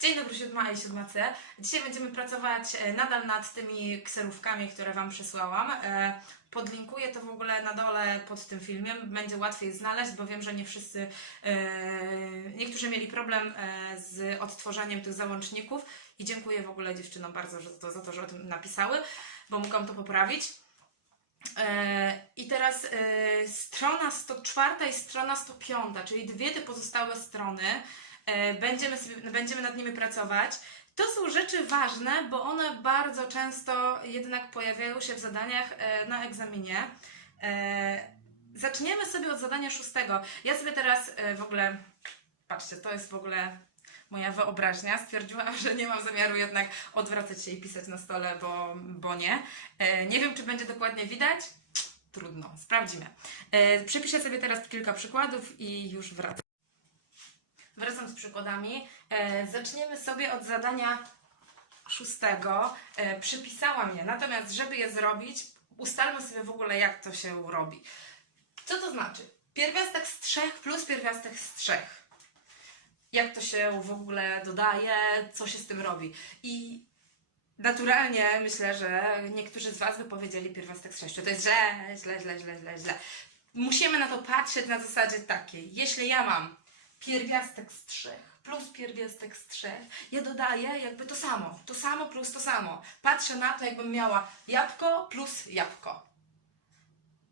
Dzień dobry, 7 i 7C. Dzisiaj będziemy pracować e, nadal nad tymi kserówkami, które Wam przesłałam. E, Podlinkuję to w ogóle na dole pod tym filmem. Będzie łatwiej znaleźć, bo wiem, że nie wszyscy, e, niektórzy mieli problem z odtworzeniem tych załączników i dziękuję w ogóle dziewczynom bardzo że to, za to, że o tym napisały, bo mogłam to poprawić. I teraz strona 104 i strona 105, czyli dwie te pozostałe strony, będziemy, sobie, będziemy nad nimi pracować. To są rzeczy ważne, bo one bardzo często jednak pojawiają się w zadaniach e, na egzaminie. E, Zaczniemy sobie od zadania szóstego. Ja sobie teraz e, w ogóle, patrzcie, to jest w ogóle moja wyobraźnia. Stwierdziłam, że nie mam zamiaru jednak odwracać się i pisać na stole, bo, bo nie. E, Nie wiem, czy będzie dokładnie widać. Trudno, sprawdzimy. E, Przepiszę sobie teraz kilka przykładów i już wracam. Wracam z przykładami. E, Zaczniemy sobie od zadania szóstego. E, Przypisałam je, natomiast żeby je zrobić, ustalmy sobie w ogóle, jak to się robi. Co to znaczy? Pierwiastek z trzech plus pierwiastek z trzech. Jak to się w ogóle dodaje, co się z tym robi. I naturalnie myślę, że niektórzy z Was by powiedzieli pierwiastek z sześciu. To jest źle, źle, źle, źle, źle, źle. Musimy na to patrzeć na zasadzie takiej. Jeśli ja mam pierwiastek z trzech plus pierwiastek z trzech, ja dodaję jakby to samo. To samo plus to samo. Patrzę na to, jakbym miała jabłko plus jabłko.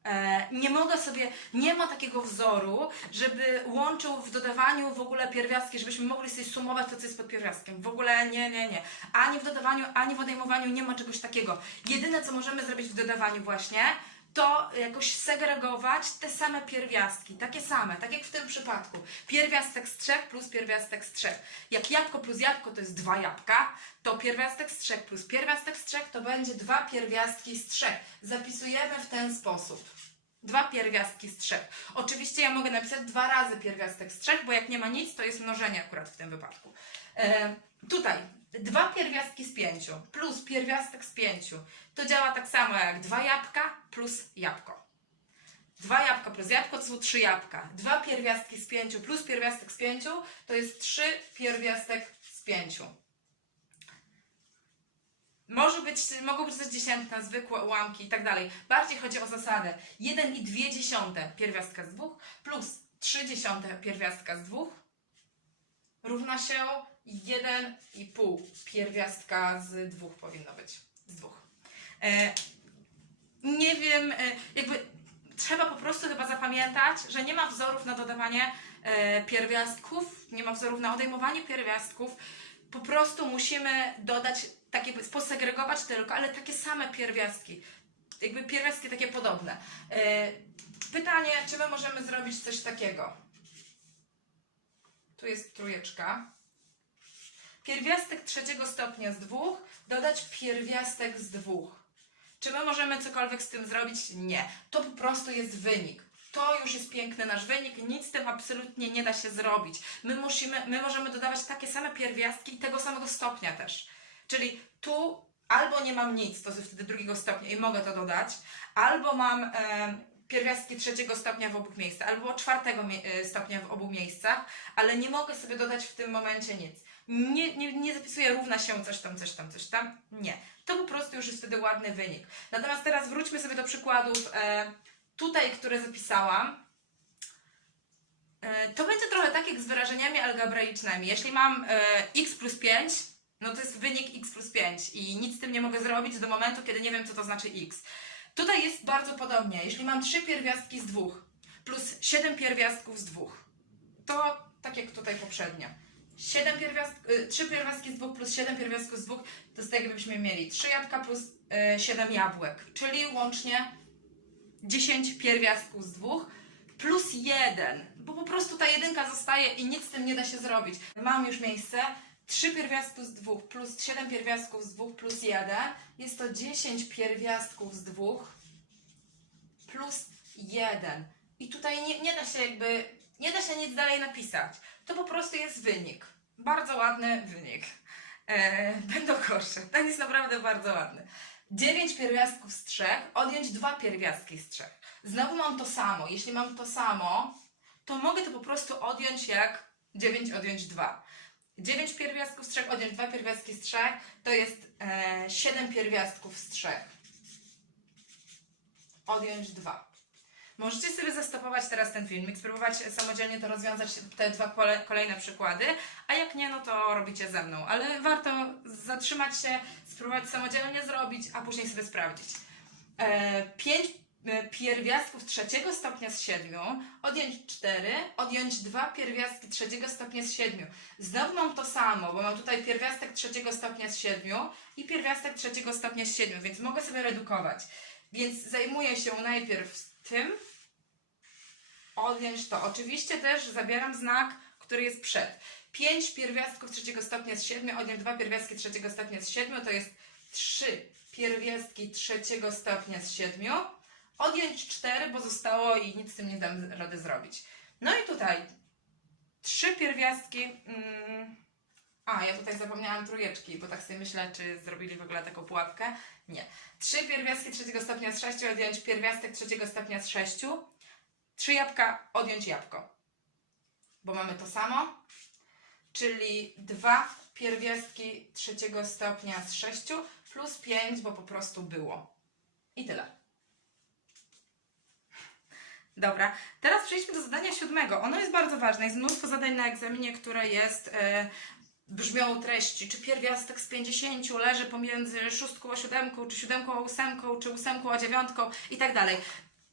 E, nie mogę sobie, nie ma takiego wzoru, żeby łączył w dodawaniu w ogóle pierwiastki, żebyśmy mogli sobie sumować to, co jest pod pierwiastkiem. W ogóle nie, nie, nie. Ani w dodawaniu, ani w odejmowaniu nie ma czegoś takiego. Jedyne, co możemy zrobić w dodawaniu właśnie, to jakoś segregować te same pierwiastki, takie same, tak jak w tym przypadku. Pierwiastek z trzech plus pierwiastek z trzech. Jak jabłko plus jabłko to jest dwa jabłka, to pierwiastek z trzech plus pierwiastek z trzech to będzie dwa pierwiastki z trzech. Zapisujemy w ten sposób. Dwa pierwiastki z trzech. Oczywiście ja mogę napisać dwa razy pierwiastek z trzech, bo jak nie ma nic, to jest mnożenie akurat w tym wypadku. E, tutaj dwa pierwiastki z pięciu plus pierwiastek z pięciu to działa tak samo jak dwa jabłka plus jabłko. Dwa jabłka plus jabłko to są trzy jabłka. Dwa pierwiastki z pięciu plus pierwiastek z pięciu to jest trzy pierwiastek z pięciu. Może być, mogą być też dziesiętne, zwykłe ułamki i tak dalej. Bardziej chodzi o zasadę 1 i 2 dziesiąte pierwiastka z dwóch plus 3 dziesiąte pierwiastka z dwóch równa się 1,5 pierwiastka z dwóch powinno być. Z dwóch. E, nie wiem, e, jakby trzeba po prostu chyba zapamiętać, że nie ma wzorów na dodawanie e, pierwiastków, nie ma wzorów na odejmowanie pierwiastków. Po prostu musimy dodać, takie, posegregować tylko, ale takie same pierwiastki. Jakby pierwiastki takie podobne. E, pytanie, czy my możemy zrobić coś takiego? Tu jest trójeczka. Pierwiastek trzeciego stopnia z dwóch, dodać pierwiastek z dwóch. Czy my możemy cokolwiek z tym zrobić? Nie. To po prostu jest wynik. To już jest piękny nasz wynik, nic z tym absolutnie nie da się zrobić. My, musimy, my możemy dodawać takie same pierwiastki i tego samego stopnia też. Czyli tu albo nie mam nic, to jest wtedy drugiego stopnia i mogę to dodać, albo mam e, pierwiastki trzeciego stopnia w obu miejscach, albo czwartego e, stopnia w obu miejscach, ale nie mogę sobie dodać w tym momencie nic. Nie, nie, nie zapisuję równa się coś tam, coś tam, coś tam. Nie. To po prostu już jest wtedy ładny wynik. Natomiast teraz wróćmy sobie do przykładów e, tutaj, które zapisałam. E, To będzie trochę tak jak z wyrażeniami algebraicznymi. Jeśli mam e, x plus 5, no to jest wynik x plus 5 i nic z tym nie mogę zrobić do momentu, kiedy nie wiem, co to znaczy x. Tutaj jest bardzo podobnie. Jeśli mam 3 pierwiastki z dwóch plus 7 pierwiastków z dwóch, to tak jak tutaj poprzednio. 7 pierwiastk, y, 3 pierwiastki z dwóch plus 7 pierwiastków z dwóch to jest tak jakbyśmy mieli 3 jabłka plus y, 7 jabłek, czyli łącznie 10 pierwiastków z dwóch plus 1, bo po prostu ta jedynka zostaje i nic z tym nie da się zrobić. Mam już miejsce. 3 pierwiastków z dwóch plus 7 pierwiastków z dwóch plus 1 jest to 10 pierwiastków z dwóch plus 1. I tutaj nie, nie da się jakby, nie da się nic dalej napisać. To po prostu jest wynik. Bardzo ładny wynik. E, będą gorsze. Ten jest naprawdę bardzo ładny. 9 pierwiastków z 3, odjąć 2 pierwiastki z 3. Znowu mam to samo. Jeśli mam to samo, to mogę to po prostu odjąć jak 9 odjąć 2. 9 pierwiastków z 3 odjąć 2 pierwiastki z 3 to jest e, 7 pierwiastków z 3. Odjąć 2. Możecie sobie zastopować teraz ten filmik, spróbować samodzielnie to rozwiązać, te dwa kole- kolejne przykłady, a jak nie, no to robicie ze mną. Ale warto zatrzymać się, spróbować samodzielnie zrobić, a później sobie sprawdzić. E, 5 pierwiastków trzeciego stopnia z 7, odjąć 4, odjąć 2 pierwiastki trzeciego stopnia z 7. Znowu mam to samo, bo mam tutaj pierwiastek trzeciego stopnia z 7 i pierwiastek trzeciego stopnia z 7, więc mogę sobie redukować. Więc zajmuję się najpierw tym, odjąć to. Oczywiście też zabieram znak, który jest przed. 5 pierwiastków trzeciego stopnia z 7, odjąć 2 pierwiastki trzeciego stopnia z 7, to jest 3 pierwiastki trzeciego stopnia z 7, odjąć 4, bo zostało i nic z tym nie dam rady zrobić. No i tutaj 3 pierwiastki. Mm, a, ja tutaj zapomniałam trójeczki, bo tak sobie myślę, czy zrobili w ogóle taką pułapkę. Nie. 3 pierwiastki trzeciego stopnia z 6, odjąć pierwiastek trzeciego stopnia z 6. 3 jabłka, odjąć jabłko. Bo mamy to samo. Czyli 2 pierwiastki trzeciego stopnia z 6 plus 5, bo po prostu było. I tyle. Dobra, teraz przejdźmy do zadania siódmego. Ono jest bardzo ważne. Jest mnóstwo zadań na egzaminie, które jest e, brzmią treści. Czy pierwiastek z 50 leży pomiędzy szóstką a siódemką, czy siódemką a ósemką, czy ósemką a dziewiątką i tak dalej.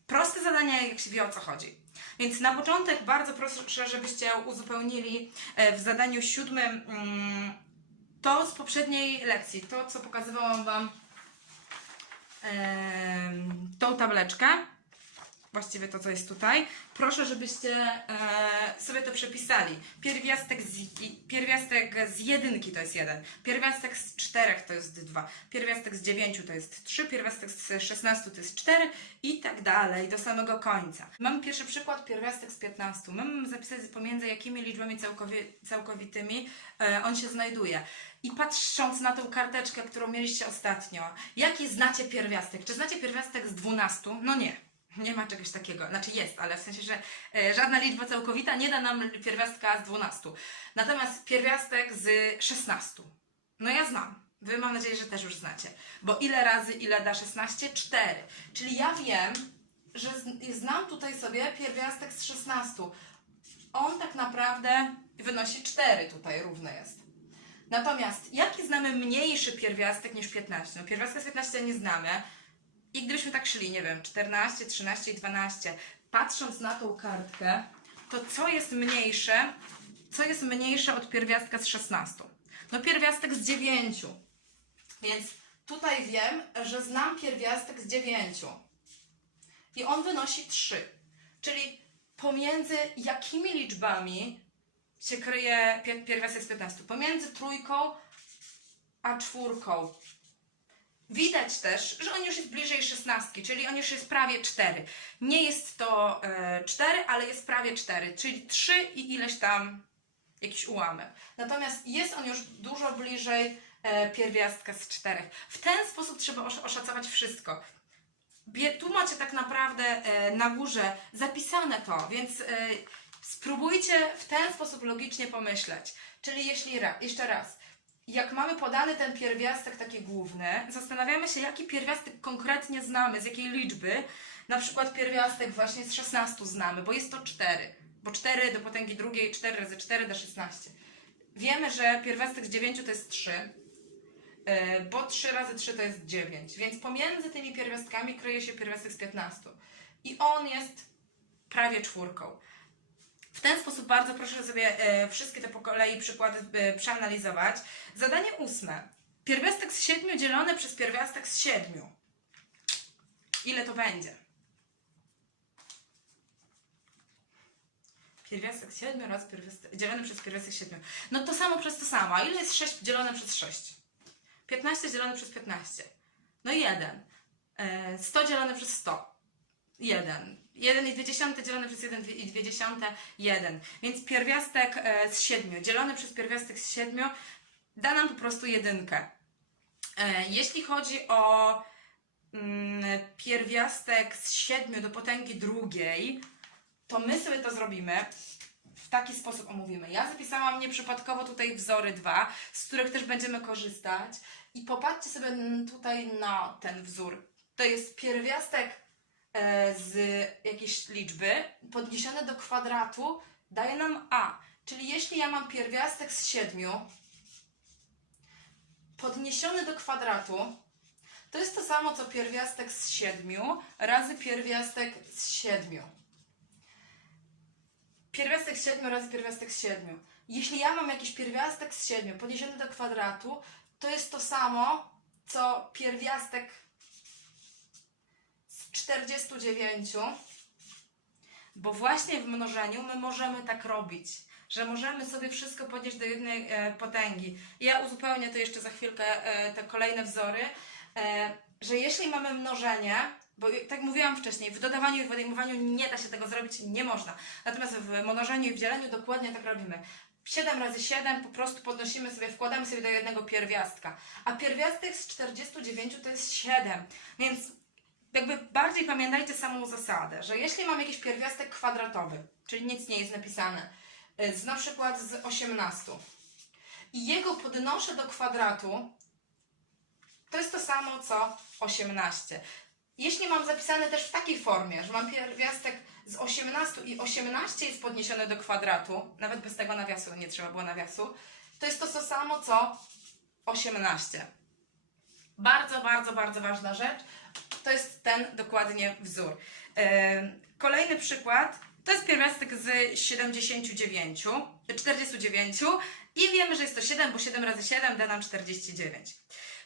Proste zadania, jak się wie o co chodzi. Więc na początek bardzo proszę, żebyście uzupełnili e, w zadaniu siódmym mm, to z poprzedniej lekcji, to co pokazywałam Wam tą tableczkę właściwie to, co jest tutaj. Proszę, żebyście e, sobie to przepisali. Pierwiastek z, pierwiastek z jedynki to jest jeden, pierwiastek z czterech to jest dwa, pierwiastek z dziewięciu to jest trzy, pierwiastek z szesnastu to jest cztery i tak dalej, do samego końca. Mamy pierwszy przykład, pierwiastek z piętnastu. My mamy zapisać pomiędzy jakimi liczbami całkowi, całkowitymi e, on się znajduje. I patrząc na tą karteczkę, którą mieliście ostatnio, jaki znacie pierwiastek? Czy znacie pierwiastek z dwunastu? No nie. Nie ma czegoś takiego. Znaczy jest, ale w sensie, że e, żadna liczba całkowita nie da nam pierwiastka z 12. Natomiast pierwiastek z 16. No ja znam. Wy mam nadzieję, że też już znacie. Bo ile razy ile da 16? 4. Czyli ja wiem, że znam tutaj sobie pierwiastek z 16. On tak naprawdę wynosi 4 tutaj równy jest. Natomiast jaki znamy mniejszy pierwiastek niż 15? No pierwiastka z 15 nie znamy. I gdybyśmy tak szli, nie wiem, 14, 13 i 12, patrząc na tą kartkę, to co jest mniejsze, co jest mniejsze od pierwiastka z 16? No pierwiastek z 9. Więc tutaj wiem, że znam pierwiastek z 9. I on wynosi 3. Czyli pomiędzy jakimi liczbami się kryje pier- pierwiastek z 15? Pomiędzy trójką a czwórką. Widać też, że on już jest bliżej 16, czyli on już jest prawie 4. Nie jest to e, 4, ale jest prawie 4, czyli 3 i ileś tam jakiś ułamek. Natomiast jest on już dużo bliżej e, pierwiastka z 4. W ten sposób trzeba osz- oszacować wszystko. Bie, tu macie tak naprawdę e, na górze zapisane to, więc e, spróbujcie w ten sposób logicznie pomyśleć. Czyli jeśli ra, jeszcze raz, jak mamy podany ten pierwiastek taki główny, zastanawiamy się, jaki pierwiastek konkretnie znamy, z jakiej liczby. Na przykład pierwiastek właśnie z 16 znamy, bo jest to 4. Bo 4 do potęgi drugiej, 4 razy 4 da 16. Wiemy, że pierwiastek z 9 to jest 3, yy, bo 3 razy 3 to jest 9. Więc pomiędzy tymi pierwiastkami kryje się pierwiastek z 15. I on jest prawie czwórką. W ten sposób bardzo proszę sobie e, wszystkie te po kolei przykłady e, przeanalizować. Zadanie ósme. Pierwiastek z 7 dzielone przez pierwiastek z 7. Ile to będzie? Pierwiastek z 7 razy pierwiastek, dzielony przez pierwiastek 7. No to samo przez to samo. A ile jest 6 dzielone przez 6? 15 dzielone przez 15. No 1. E, 100 dzielone przez 100. 1. 1 i 2 dziesiąte dzielone przez 1 i 2 dziesiąte 1. Więc pierwiastek e, z 7 dzielony przez pierwiastek z 7 da nam po prostu jedynkę. E, jeśli chodzi o mm, pierwiastek z 7 do potęgi drugiej, to my sobie to zrobimy w taki sposób omówimy. Ja zapisałam nieprzypadkowo tutaj wzory dwa, z których też będziemy korzystać. I popatrzcie sobie tutaj na ten wzór. To jest pierwiastek z jakiejś liczby podniesiony do kwadratu daje nam a. Czyli jeśli ja mam pierwiastek z 7 podniesiony do kwadratu, to jest to samo co pierwiastek z 7 razy pierwiastek z 7. Pierwiastek z 7 razy pierwiastek z 7. Jeśli ja mam jakiś pierwiastek z 7 podniesiony do kwadratu, to jest to samo co pierwiastek 49, bo właśnie w mnożeniu my możemy tak robić, że możemy sobie wszystko podnieść do jednej e, potęgi. Ja uzupełnię to jeszcze za chwilkę e, te kolejne wzory, e, że jeśli mamy mnożenie, bo tak mówiłam wcześniej, w dodawaniu i w odejmowaniu nie da się tego zrobić, nie można. Natomiast w mnożeniu i w dzieleniu dokładnie tak robimy. 7 razy 7 po prostu podnosimy sobie, wkładamy sobie do jednego pierwiastka. A pierwiastek z 49 to jest 7. Więc jakby bardziej pamiętajcie samą zasadę, że jeśli mam jakiś pierwiastek kwadratowy, czyli nic nie jest napisane, y, z na przykład z 18 i jego podnoszę do kwadratu, to jest to samo co 18. Jeśli mam zapisane też w takiej formie, że mam pierwiastek z 18 i 18 jest podniesione do kwadratu, nawet bez tego nawiasu, nie trzeba było nawiasu, to jest to, to samo co 18. Bardzo, bardzo, bardzo ważna rzecz. To jest ten dokładnie wzór. Em, Kolejny przykład to jest pierwiastek z 79, 49 i wiemy, że jest to 7, bo 7 razy 7 da nam 49.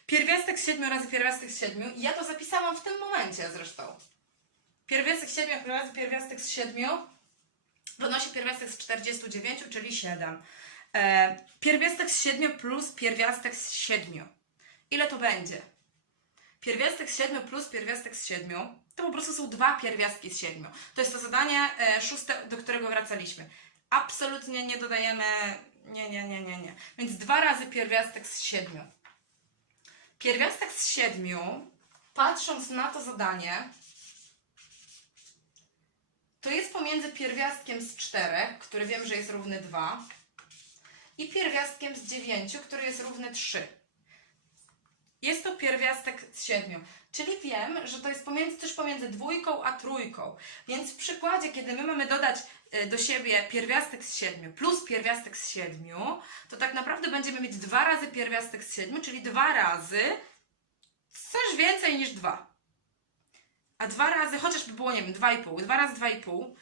Pierwiastek z 7 razy pierwiastek z 7 i ja to zapisałam w tym momencie zresztą. Pierwiastek z 7 razy pierwiastek z 7 wynosi pierwiastek z 49, czyli 7. E, pierwiastek z 7 plus pierwiastek z 7. Ile to będzie? Pierwiastek z 7 plus pierwiastek z 7 to po prostu są dwa pierwiastki z 7. To jest to zadanie e, szóste, do którego wracaliśmy. Absolutnie nie dodajemy. Nie, nie, nie, nie, nie. Więc dwa razy pierwiastek z 7. Pierwiastek z 7, patrząc na to zadanie, to jest pomiędzy pierwiastkiem z 4, który wiem, że jest równy 2, i pierwiastkiem z 9, który jest równy 3. Jest to pierwiastek z 7. Czyli wiem, że to jest pomiędzy, coś pomiędzy dwójką a trójką. Więc w przykładzie, kiedy my mamy dodać y, do siebie pierwiastek z 7 plus pierwiastek z 7, to tak naprawdę będziemy mieć dwa razy pierwiastek z 7, czyli dwa razy coś więcej niż 2. A dwa razy, chociażby było, nie wiem, 2,5, dwa razy 2,5,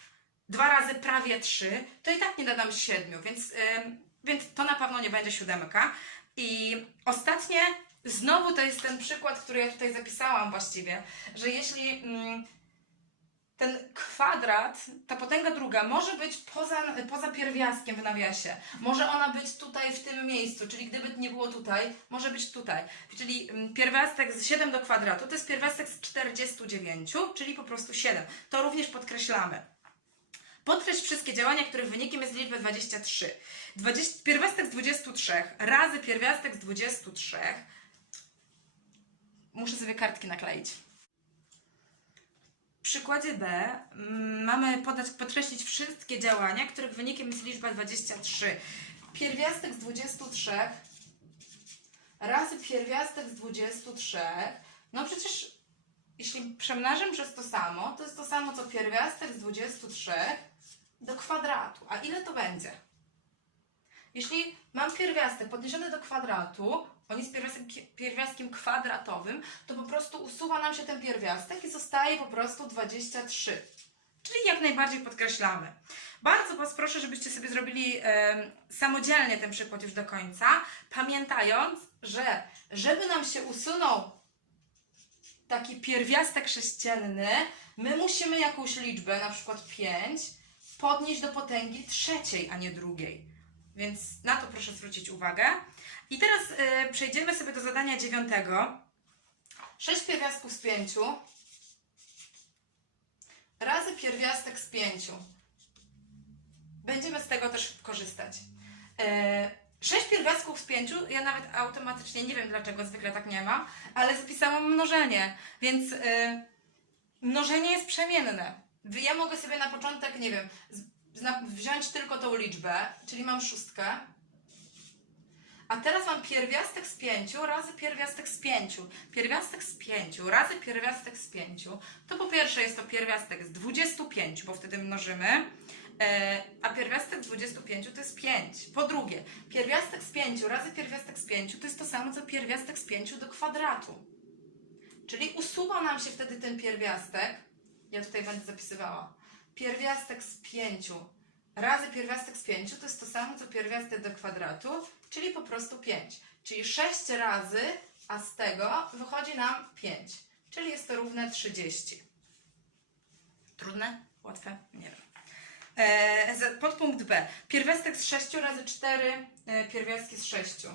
dwa razy prawie 3, to i tak nie da nam 7, więc, ym, więc to na pewno nie będzie siódemka. I ostatnie, znowu to jest ten przykład, który ja tutaj zapisałam właściwie, że jeśli mm, ten kwadrat, ta potęga druga może być poza, poza pierwiastkiem w nawiasie. Może ona być tutaj w tym miejscu, czyli gdyby nie było tutaj, może być tutaj. Czyli mm, pierwiastek z 7 do kwadratu to jest pierwiastek z 49, czyli po prostu 7. To również podkreślamy. Podkreśl wszystkie działania, których wynikiem jest liczba 23. 20, pierwiastek z 23 razy pierwiastek z 23. Muszę sobie kartki nakleić. W przykładzie B mm, mamy podać, podkreślić wszystkie działania, których wynikiem jest liczba 23. Pierwiastek z 23 razy pierwiastek z 23. No przecież jeśli przemnażam przez to samo, to jest to samo co pierwiastek z 23 do kwadratu. A ile to będzie? Jeśli mam pierwiastek podniesiony do kwadratu, on jest pierwiastkiem, kwadratowym, to po prostu usuwa nam się ten pierwiastek i zostaje po prostu 23. Czyli jak najbardziej podkreślamy. Bardzo Was proszę, żebyście sobie zrobili em, samodzielnie ten przykład już do końca, pamiętając, że żeby nam się usunął taki pierwiastek sześcienny, my musimy jakąś liczbę, na przykład 5, podnieść do potęgi trzeciej, a nie drugiej. Więc na to proszę zwrócić uwagę. I teraz y, przejdziemy sobie do zadania dziewiątego. 6 pierwiastków z 5 razy pierwiastek z 5. Będziemy z tego też korzystać. E, 6 pierwiastków z 5, ja nawet automatycznie nie wiem dlaczego zwykle tak nie ma, ale zapisałam mnożenie, więc y, mnożenie jest przemienne. Ja mogę sobie na początek, nie wiem, wziąć tylko tą liczbę, czyli mam szóstkę. A teraz mam pierwiastek z 5 razy pierwiastek z 5. Pierwiastek z 5 razy pierwiastek z 5. To po pierwsze jest to pierwiastek z 25, bo wtedy mnożymy. E, a pierwiastek z 25 to jest 5. Po drugie, pierwiastek z 5 razy pierwiastek z 5 to jest to samo co pierwiastek z 5 do kwadratu. Czyli usuwa nam się wtedy ten pierwiastek. Ja tutaj będę zapisywała. Pierwiastek z 5 razy pierwiastek z 5 to jest to samo co pierwiastek do kwadratu, czyli po prostu 5. Czyli 6 razy, a z tego wychodzi nam 5. Czyli jest to równe 30. Trudne? Łatwe? Nie wiem. E, podpunkt B. Pierwiastek z 6 razy 4 e, pierwiastki z 6.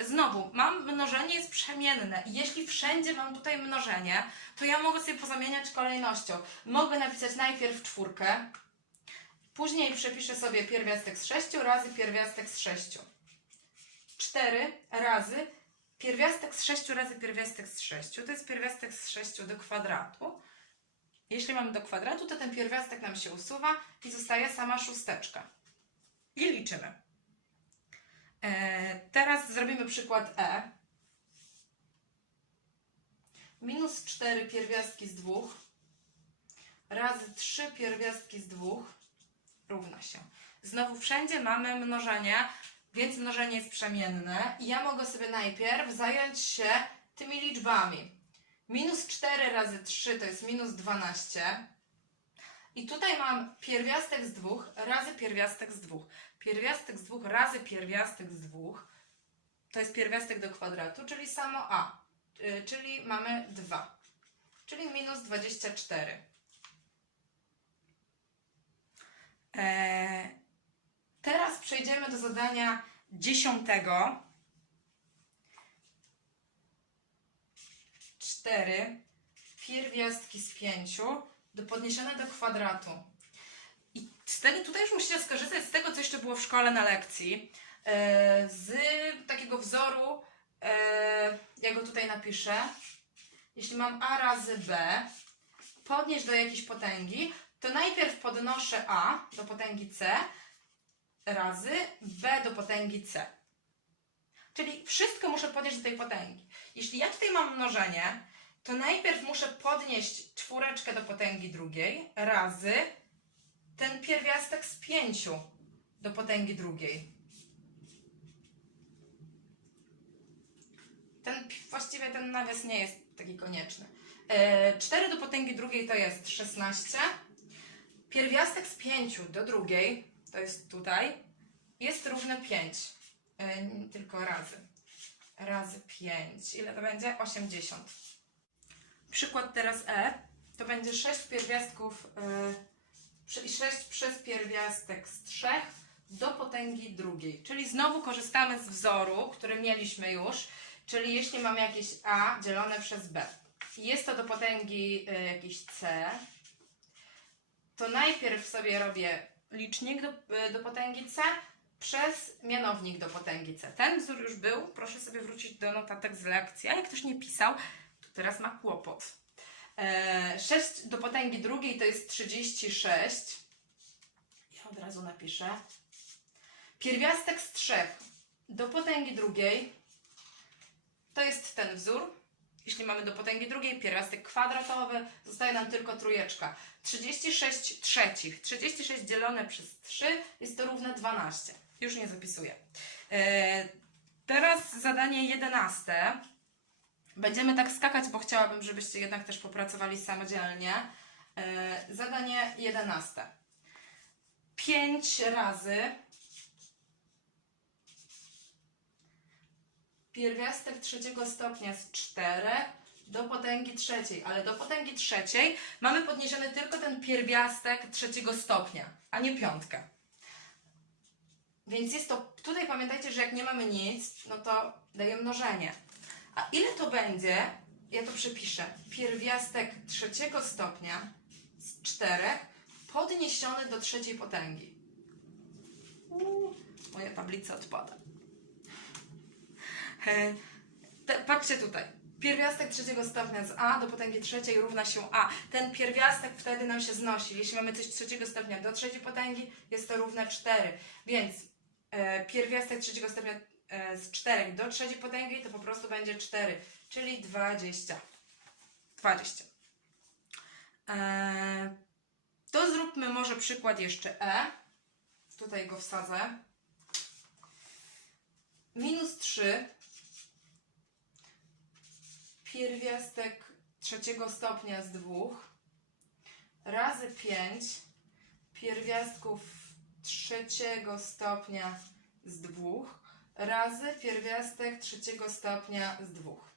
Znowu, mam mnożenie jest przemienne. Jeśli wszędzie mam tutaj mnożenie, to ja mogę sobie pozamieniać kolejnością. Mogę napisać najpierw czwórkę, później przepiszę sobie pierwiastek z 6 razy pierwiastek z 6. 4 razy pierwiastek z 6 razy pierwiastek z 6. To jest pierwiastek z 6 do kwadratu. Jeśli mamy do kwadratu, to ten pierwiastek nam się usuwa i zostaje sama szósteczka. I liczymy. E, teraz zrobimy przykład E. Minus 4 pierwiastki z 2 razy 3 pierwiastki z 2 równa się. Znowu wszędzie mamy mnożenie, więc mnożenie jest przemienne. I ja mogę sobie najpierw zająć się tymi liczbami. Minus 4 razy 3 to jest minus 12. I tutaj mam pierwiastek z 2 razy pierwiastek z 2. Pierwiastek z 2 razy pierwiastek z 2 to jest pierwiastek do kwadratu, czyli samo a. Y, Czyli mamy 2. Czyli minus 24. Eee, teraz przejdziemy do zadania dziesiątego. 4 pierwiastki z 5 do podniesione do kwadratu. Tego, tutaj już musicie skorzystać z tego, co jeszcze było w szkole na lekcji. E, z takiego wzoru, e, ja go tutaj napiszę. Jeśli mam a razy b, podnieść do jakiejś potęgi, to najpierw podnoszę a do potęgi c razy b do potęgi c. Czyli wszystko muszę podnieść do tej potęgi. Jeśli ja tutaj mam mnożenie, to najpierw muszę podnieść czwóreczkę do potęgi drugiej razy ten pierwiastek z pięciu do potęgi drugiej. Ten, właściwie ten nawias nie jest taki konieczny. E, 4 do potęgi drugiej to jest 16. Pierwiastek z 5 do drugiej, to jest tutaj, jest równy 5. E, tylko razy. Razy 5. Ile to będzie? 80. Przykład teraz E. To będzie 6 pierwiastków, yy, 6 przez pierwiastek z 3 do potęgi drugiej. Czyli znowu korzystamy z wzoru, który mieliśmy już. Czyli jeśli mam jakieś A dzielone przez B. Jest to do potęgi y, jakiś C. To najpierw sobie robię licznik do, y, do potęgi C przez mianownik do potęgi C. Ten wzór już był. Proszę sobie wrócić do notatek z lekcji. A jak ktoś nie pisał, to teraz ma kłopot. E, 6 do potęgi drugiej to jest 36. Ja od razu napiszę. Pierwiastek z 3 do potęgi drugiej to jest ten wzór. Jeśli mamy do potęgi drugiej pierwiastek kwadratowy, zostaje nam tylko trójeczka. 36 trzecich. 36 dzielone przez 3 jest to równe 12. Już nie zapisuję. E, teraz zadanie 11. Będziemy tak skakać, bo chciałabym, żebyście jednak też popracowali samodzielnie. E, zadanie 11. 5 razy pierwiastek trzeciego stopnia z 4 do potęgi trzeciej, ale do potęgi trzeciej mamy podniesiony tylko ten pierwiastek trzeciego stopnia, a nie piątkę. Więc jest to, tutaj pamiętajcie, że jak nie mamy nic, no to daje mnożenie. A ile to będzie? Ja to przepiszę. Pierwiastek trzeciego stopnia z czterech podniesiony do trzeciej potęgi. Uuu, moja tablica odpada. Te, patrzcie tutaj. Pierwiastek trzeciego stopnia z a do potęgi trzeciej równa się a. Ten pierwiastek wtedy nam się znosi. Jeśli mamy coś trzeciego stopnia do trzeciej potęgi, jest to równe 4. Więc e, pierwiastek trzeciego stopnia z 4 do trzeciej potęgi to po prostu będzie 4, czyli 20. 20. E, to zróbmy może przykład jeszcze e. Tutaj go wsadzę. Minus 3 pierwiastek trzeciego stopnia z dwóch razy 5 pierwiastków trzeciego stopnia z dwóch razy pierwiastek trzeciego stopnia z dwóch.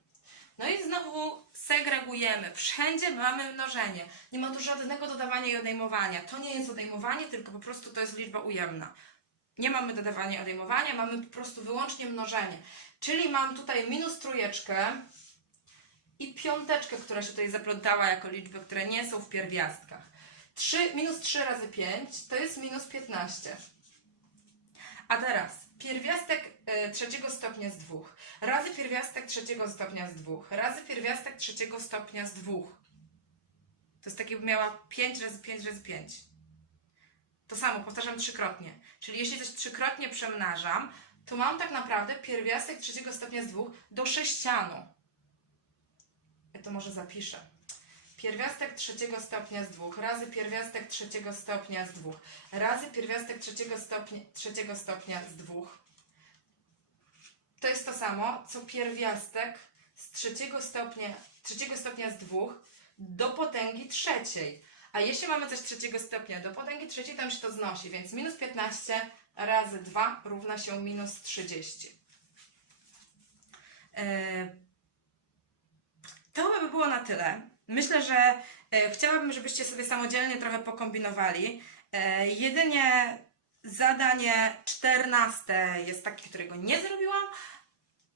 No i znowu segregujemy. Wszędzie mamy mnożenie. Nie ma tu żadnego dodawania i odejmowania. To nie jest odejmowanie, tylko po prostu to jest liczba ujemna. Nie mamy dodawania i odejmowania, mamy po prostu wyłącznie mnożenie. Czyli mam tutaj minus trójeczkę, i piąteczkę, która się tutaj zaplątała jako liczby, które nie są w pierwiastkach. 3, minus 3 razy 5 to jest minus 15. A teraz pierwiastek e, trzeciego stopnia z dwóch razy pierwiastek trzeciego stopnia z dwóch razy pierwiastek trzeciego stopnia z dwóch. To jest tak jakby miała 5 razy 5 razy 5. To samo, powtarzam trzykrotnie. Czyli jeśli coś trzykrotnie przemnażam, to mam tak naprawdę pierwiastek trzeciego stopnia z dwóch do sześcianu. Ja to może zapiszę. Pierwiastek trzeciego stopnia z dwóch razy pierwiastek trzeciego stopnia z dwóch razy pierwiastek trzeciego stopnia, trzeciego stopnia z dwóch. To jest to samo, co pierwiastek z trzeciego stopnia, trzeciego stopnia z dwóch do potęgi trzeciej. A jeśli mamy coś trzeciego stopnia do potęgi trzeciej, tam się to znosi, więc minus 15 razy 2 równa się minus 30. Eee, to by było na tyle. Myślę, że e, chciałabym, żebyście sobie samodzielnie trochę pokombinowali. E, jedynie zadanie 14 jest takie, którego nie zrobiłam,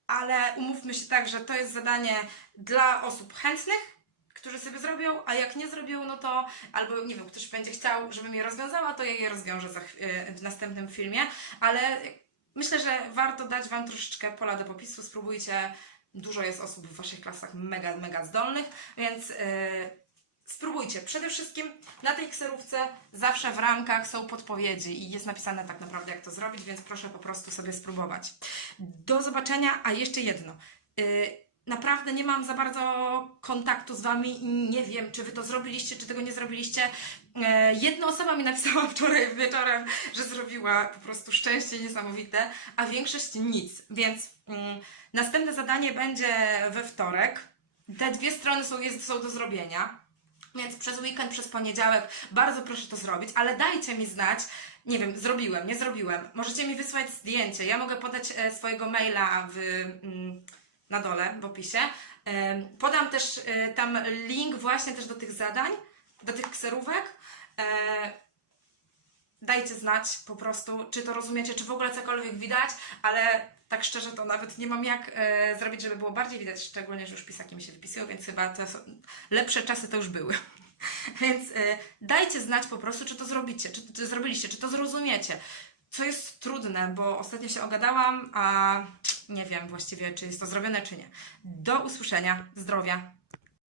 ale umówmy się tak, że to jest zadanie dla osób chętnych, którzy sobie zrobią, a jak nie zrobią, no to albo nie wiem, ktoś będzie chciał, żebym je rozwiązała, to ja je rozwiążę e, w następnym filmie, ale myślę, że warto dać Wam troszeczkę pola do popisu, spróbujcie Dużo jest osób w Waszych klasach mega, mega zdolnych, więc yy, spróbujcie. Przede wszystkim na tej kserówce zawsze w ramkach są podpowiedzi i jest napisane tak naprawdę, jak to zrobić, więc proszę po prostu sobie spróbować. Do zobaczenia, a jeszcze jedno. Yy, Naprawdę nie mam za bardzo kontaktu z Wami i nie wiem, czy Wy to zrobiliście, czy tego nie zrobiliście. E, Jedna osoba mi napisała wczoraj wieczorem, że zrobiła po prostu szczęście niesamowite, a większość nic. Więc mm, następne zadanie będzie we wtorek. Te dwie strony są, jest, są do zrobienia. Więc przez weekend, przez poniedziałek bardzo proszę to zrobić, ale dajcie mi znać, nie wiem, zrobiłem, nie zrobiłem. Możecie mi wysłać zdjęcie. Ja mogę podać e, swojego maila w, mm, na dole w opisie. Em, Podam też e, tam link właśnie też do tych zadań, do tych kserówek. E, Dajcie znać po prostu, czy to rozumiecie, czy w ogóle cokolwiek widać, ale tak szczerze to nawet nie mam jak e, zrobić, żeby było bardziej widać, szczególnie, że już pisaki mi się wypisują, więc chyba te są, lepsze czasy to już były. Więc e, dajcie znać po prostu, czy to zrobicie, czy, czy zrobiliście, czy to zrozumiecie. Co jest trudne, bo ostatnio się ogadałam, a nie wiem właściwie, czy jest to zrobione, czy nie. Do usłyszenia. Zdrowia.